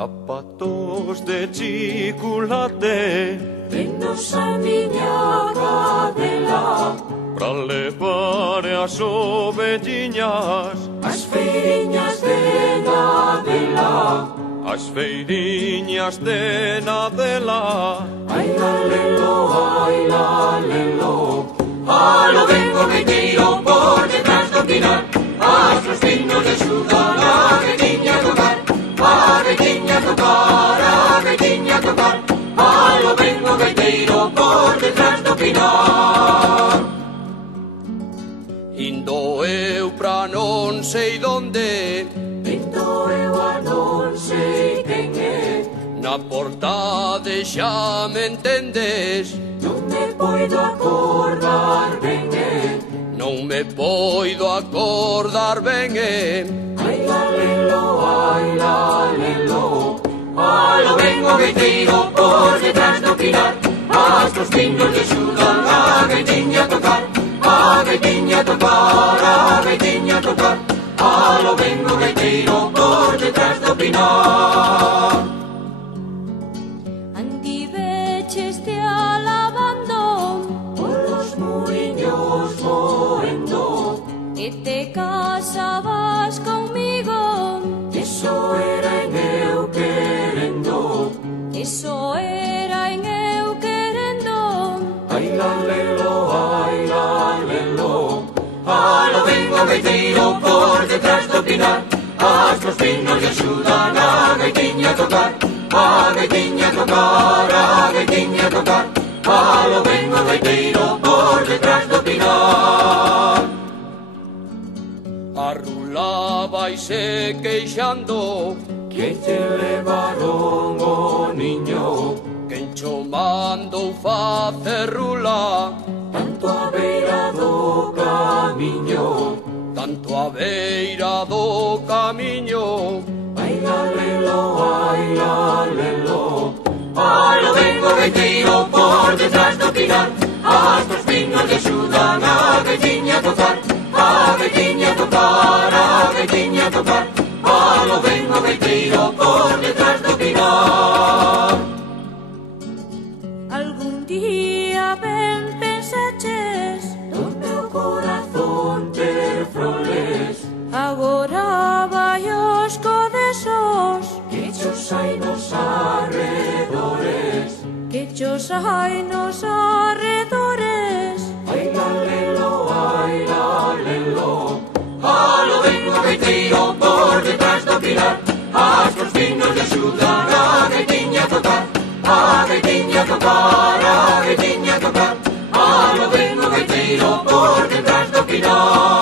zapatos de chocolate, vennos a miña cadela, pra levar as ovelliñas as feiriñas de Nadela. as feiriñas de Nadela. Ai la lelo, alo vengo gaiteiro por detrás do pinar, as los pinos de xudar a gaitiña tocar, a gaitiña tocar, a gaitiña tocar, alo vengo gaiteiro por detrás do pinar. Indo eu pra non sei donde, Indo eu a non sei quen é, na portade xa me entendes. non me poido acordar ben é, Non me poido acordar ben ai la lelo, alo vengo gaiteiro por detrás do pinar, as los pinos de xudar a gaitiña tocar, a gaitiña tocar, a gaitiña tocar, alo vengo gaiteiro por detrás do pinar. Andiveches te alabando Polos muiños moendo, e te casabas conmigo. iso era en eu querendo, Eso era en eu querendo. ai la lelo, alo vengo gaiteiro por detrás do pinar, as los pinos de axudan a gaitiña tocar, a gaitiña tocar, a gaitiña tocar, alo vengo gaiteiro por detrás do pinar. Arrulabais e queixando, Que te levaron o niño, quen cho mandou facer rula, tanto a beira do camiño, tanto a beira do camiño. ai la lelo, alo vengo gaiteiro por detrás do pinar, as dos pinos de axudan a gaitiña tocar, a gaitiña tocar, a gaitiña tocar, alo vengo gaiteiro por detrás do pinar. Algún día ben pensaches Do meu corazón ter froles, agora vai os codesos, que chos hai nos arredores, que chos hai nos arredores. ai la lelo, alo vengo gaiteiro por detrás do pinar, as los pinos de axudan a gaitiña tocar, a gaitiña tocar, a gaitiña tocar, alo vengo gaiteiro por detrás do pinar.